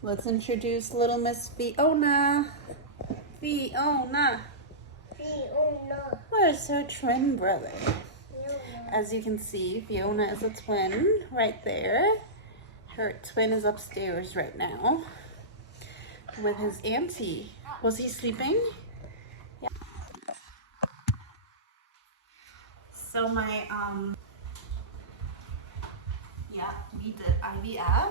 Let's introduce little Miss Fiona. Fiona. Where's her twin brother? As you can see, Fiona is a twin right there. Her twin is upstairs right now with his auntie. Was he sleeping? Yeah. So my, we did IVF.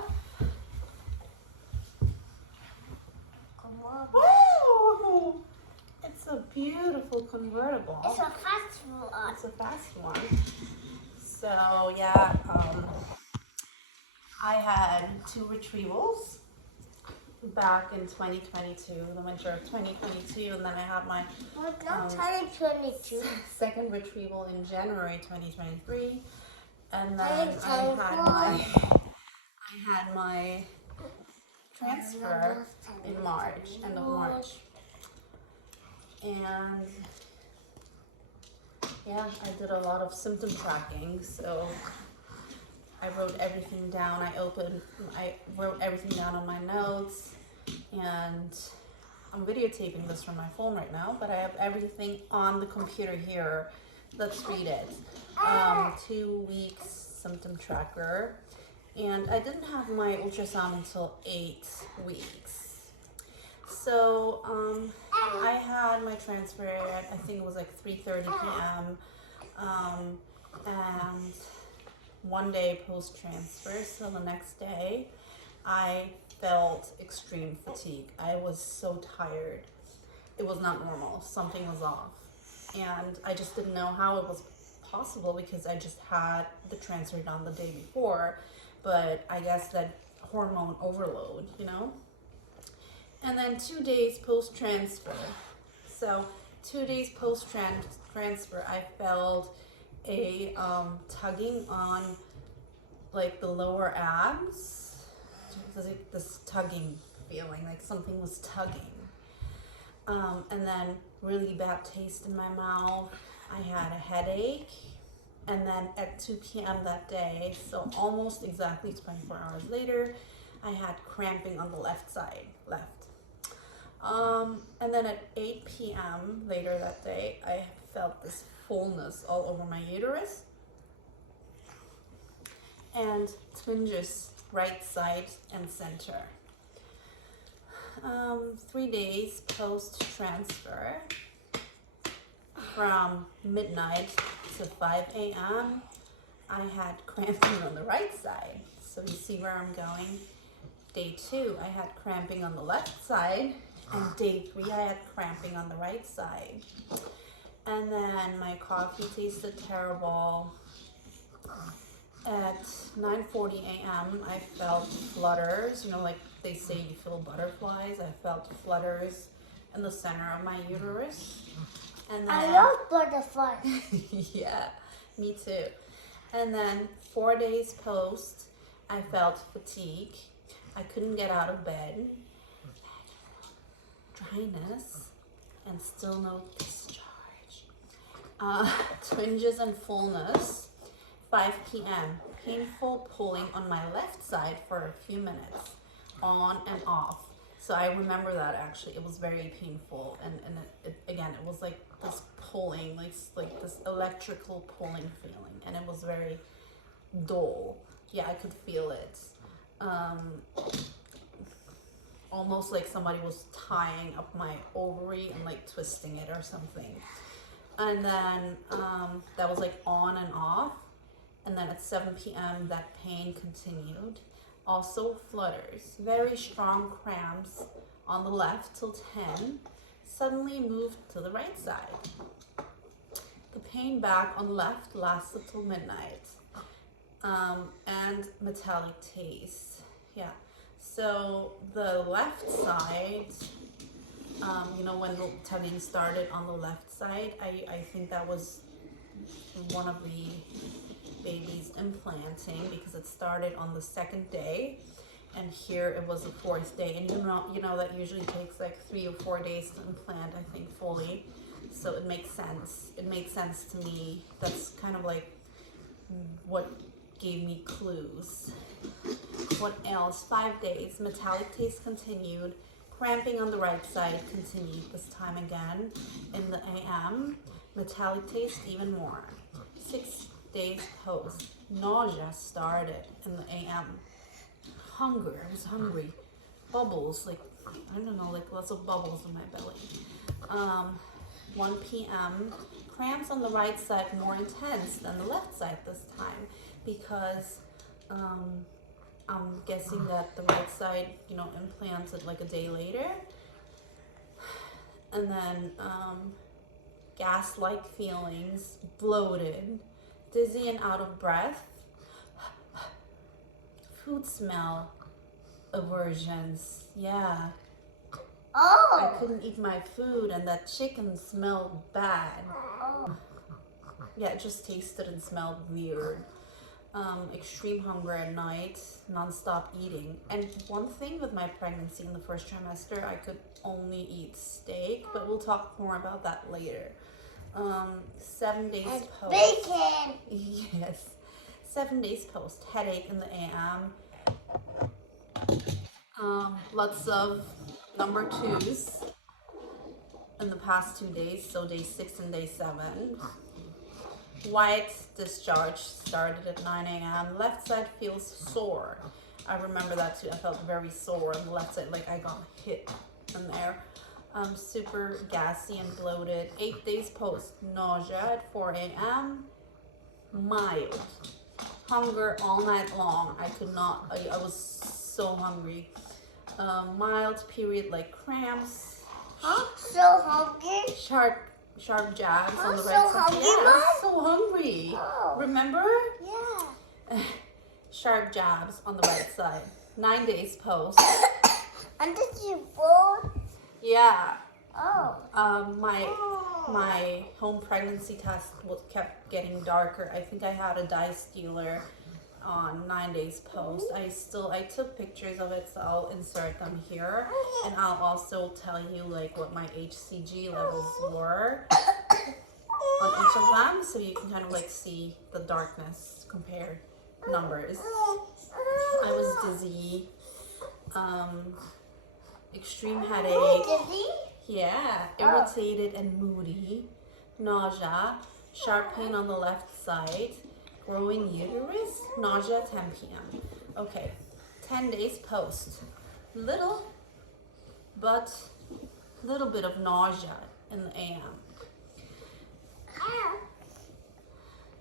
Whoa! It's a beautiful convertible. It's a fast one. It's a fast one. So yeah, I had 2 retrievals back in 2022, the winter of 2022, and then I had my Not 2022. second retrieval in January 2023, and then I had my transfer in March, end of March. And yeah, I did a lot of symptom tracking, so I wrote everything down. I wrote everything down on my notes, and I'm videotaping this from my phone right now, but I have everything on the computer here. Let's read it. 2 weeks symptom tracker, and I didn't have my ultrasound until 8 weeks. So I had my transfer at, I think it was like 3:30 p.m. And one day post-transfer, so the next day, I felt extreme fatigue. I was so tired. It was not normal. Something was off. And I just didn't know how it was possible because I just had the transfer done the day before. But I guess that hormone overload, you know? And then 2 days post-transfer. So 2 days post-transfer, I felt a tugging on like the lower abs. It was like this tugging feeling, like something was tugging. And then really bad taste in my mouth. I had a headache. And then at 2 p.m. that day, so almost exactly 24 hours later, I had cramping on the left side, and then at 8 p.m. later that day, I felt this fullness all over my uterus and twinges right side and center. 3 days post-transfer, from midnight to 5 a.m., I had cramping on the right side. So you see where I'm going. Day 2, I had cramping on the left side. And day 3, I had cramping on the right side. And then my coffee tasted terrible. At 9:40 a.m., I felt flutters. You know, like they say you feel butterflies. I felt flutters in the center of my uterus. And then, I love butterflies. yeah, me too. And then 4 days post, I felt fatigue. I couldn't get out of bed. Dryness and still no discharge. Twinges and fullness. 5 p.m. Painful pulling on my left side for a few minutes, on and off. So I remember that actually. It was very painful, and again, it was like this pulling, like this electrical pulling feeling, and it was very dull. Yeah, I could feel it. Almost like somebody was tying up my ovary and like twisting it or something. And then that was like on and off. And then at 7 p.m. that pain continued. Also flutters, very strong cramps on the left till 10. Suddenly moved to the right side. The pain back on the left lasted till midnight. And metallic taste. Yeah. So the left side, you know, when the tugging started on the left side, I think that was one of the baby's implanting, because it started on the 2nd day, and here it was the 4th day, and you know that usually takes like 3 or 4 days to implant, I think, fully. so it makes sense. It made sense to me. That's kind of like what gave me clues. What else? 5 days. Metallic taste continued. Cramping on the right side continued this time again in the AM. Metallic taste even more. 6 days post. Nausea started in the AM. Hunger. I was hungry. Bubbles, like, I don't know, like lots of bubbles in my belly. 1 p.m. Cramps on the right side more intense than the left side this time because I'm guessing that the right side, implanted like a day later. And then gas-like feelings, bloated, dizzy and out of breath, food smell aversions. Yeah. Oh. I couldn't eat my food and that chicken smelled bad. Oh. Yeah, it just tasted and smelled weird. Extreme hunger at night, non-stop eating. And one thing with my pregnancy in the first trimester, I could only eat steak, but we'll talk more about that later. 7 days And post. bacon. Yes. 7 days post. Headache in the AM. Lots of number 2s in the past 2 days, so day 6 and day 7. White discharge started at 9 a.m. Left side feels sore. I remember that too. I felt very sore on the left side, like I got hit in there. Super gassy and bloated. 8 days post. Nausea at 4 a.m. Mild. Hunger all night long. I could not, I was so hungry. Mild period like cramps. I'm so hungry. Sharp jabs on the I'm right so side. hungry, Yeah, Mom. I'm so hungry. Oh. Remember? Yeah. Sharp jabs on the right side. 9 days post. And did you fall? Yeah. Oh. My home pregnancy test kept getting darker. I think I had a dye stealer on 9 days post. I took pictures of it, so I'll insert them here, and I'll also tell you like what my HCG levels were on each of them, so you can kind of like see the darkness compared numbers. I was dizzy, extreme headache. Dizzy? Yeah, irritated and moody, nausea, sharp pain on the left side, growing uterus, nausea 10 p.m. Okay, 10 days post. Little bit of nausea in the AM.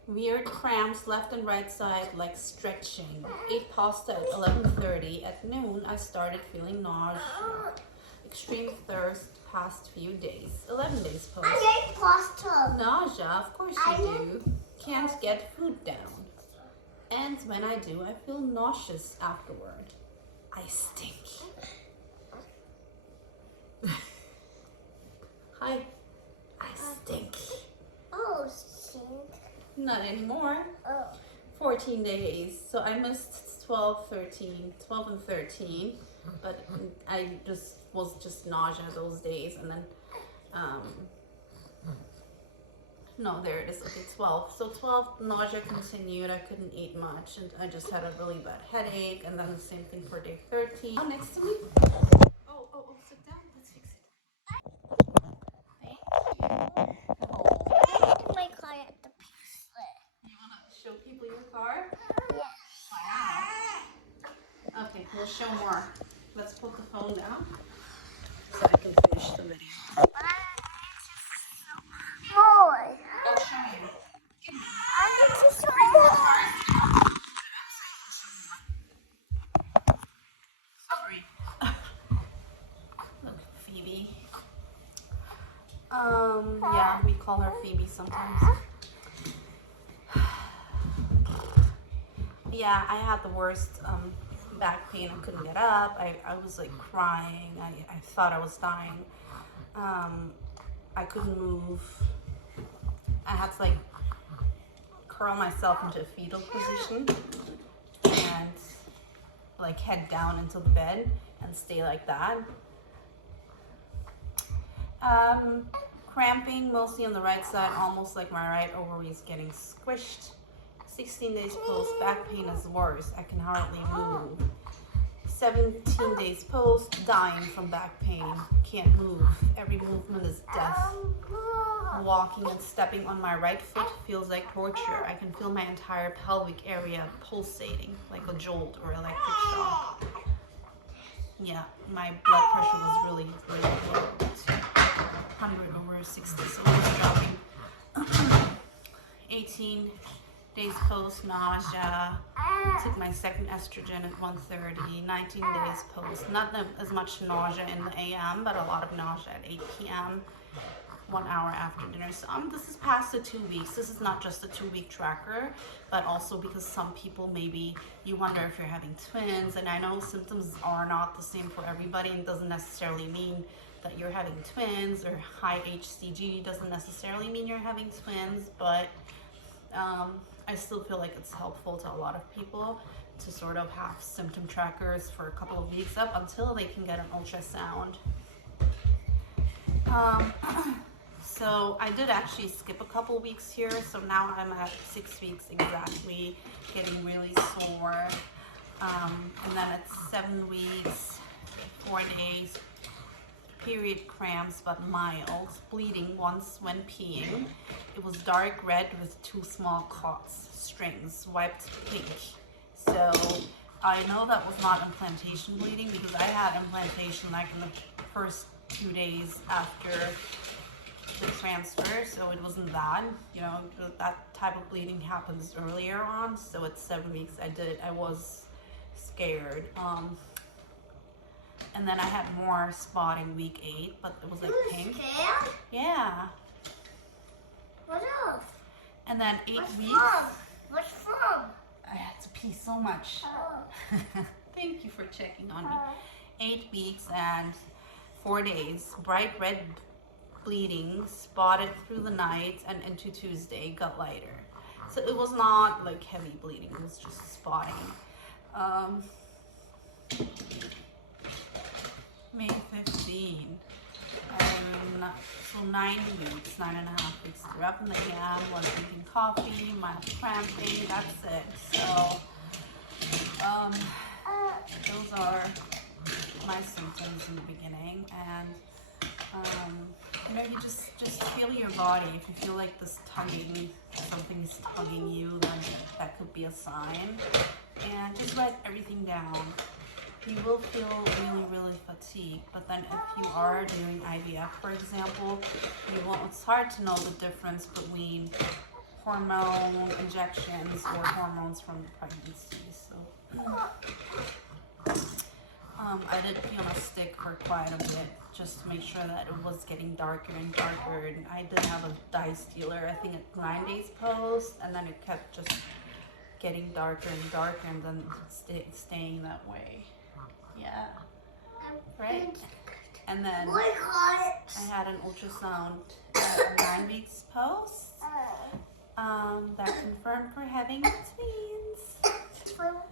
Weird cramps left and right side like stretching. Ate pasta at 11:30. At noon, I started feeling nausea. Extreme thirst past few days. 11 days post. I ate pasta. Nausea, of course you do. Can't get food down. And when I do, I feel nauseous afterward. I stink. Hi. I stink. Oh, stink. Not anymore. Oh. 14 days. So I missed 12 and 13. But I was just nausea those days. And then, no, there it is. Okay, 12. So 12, nausea continued. I couldn't eat much. And I just had a really bad headache. And then the same thing for day 13. Oh, next to me. Oh, sit down. Let's fix it. Thank you. Oh. My car at the pizza. You want to show people your car? Yes. Wow. Okay, we'll show more. Let's put the phone down so I can finish the video. Boy. I'll show you. Give me. I need to show more. Sorry. Look, Phoebe. Yeah, we call her Phoebe sometimes. Yeah, I had the worst back pain. I couldn't get up. I was like crying. I thought I was dying. I couldn't move. I had to like curl myself into a fetal position and like head down into the bed and stay like that. cramping mostly on the right side, almost like my right ovary is getting squished. 16 days post, back pain is worse. I can hardly move. 17 days post, dying from back pain. Can't move. Every movement is death. Walking and stepping on my right foot feels like torture. I can feel my entire pelvic area pulsating like a jolt or electric shock. Yeah, my blood pressure was really low. 100/60, so it's dropping. 18 days post, nausea. Took my second estrogen at 1:30. 19 days post, not as much nausea in the AM, but a lot of nausea at 8 p.m. 1 hour after dinner. So this is past the 2 weeks. This is not just a 2-week tracker, but also because some people, maybe you wonder if you're having twins, and I know symptoms are not the same for everybody, and doesn't necessarily mean that you're having twins, or high HCG doesn't necessarily mean you're having twins, but I still feel like it's helpful to a lot of people to sort of have symptom trackers for a couple of weeks up until they can get an ultrasound. So I did actually skip a couple weeks here, so now I'm at 6 weeks exactly, getting really sore. And then at 7 weeks, 4 days, period cramps but mild, bleeding once when peeing. It was dark red with 2 small clots, strings, wiped pink. So I know that was not implantation bleeding, because I had implantation like in the first 2 days after the transfer, so it wasn't that, you know, that type of bleeding happens earlier on. So at 7 weeks I was scared. And then I had more spotting week 8, but it was like pink. Scared? Yeah. What else? And then 8 What's weeks. from? What's from? I had to pee so much. Thank you for checking on me. 8 weeks and 4 days, bright red bleeding, spotted through the night and into Tuesday, got lighter. So it was not like heavy bleeding, it was just spotting. May 15. So 9 weeks, 9.5 weeks. Threw up in the AM, was drinking coffee, mild cramping, that's it. So those are my symptoms in the beginning, and you know, you just feel your body. If you feel like this tugging, something's tugging you, then that could be a sign. And just write everything down. You will feel really fatigued, but then if you are doing IVF, for example, it's hard to know the difference between hormone injections or hormones from the pregnancy. So I did pee on a stick for quite a bit, just to make sure that it was getting darker and darker. And I did have a dye stealer, I think at 9 days post, and then it kept just getting darker and darker, and then staying that way. Yeah, right? And then I had an ultrasound at 9 weeks post that confirmed for having twins.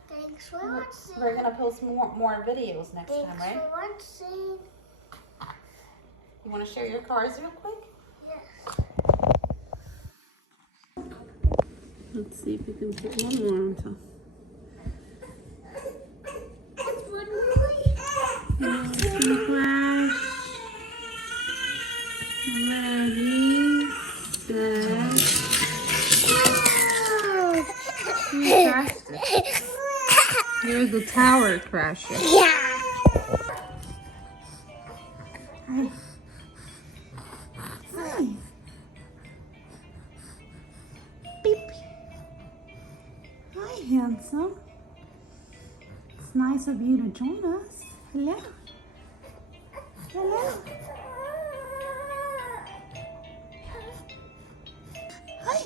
Thanks for watching. We're gonna post more videos next time, right? Thanks for watching. You want to share your cards real quick? Yes. Let's see if we can put one more on top. Crash. Ready, set. You crashed it. You're the tower crasher. Yeah. Hi. Beep. Hi, handsome. It's nice of you to join us. Hello. Hello. Hi.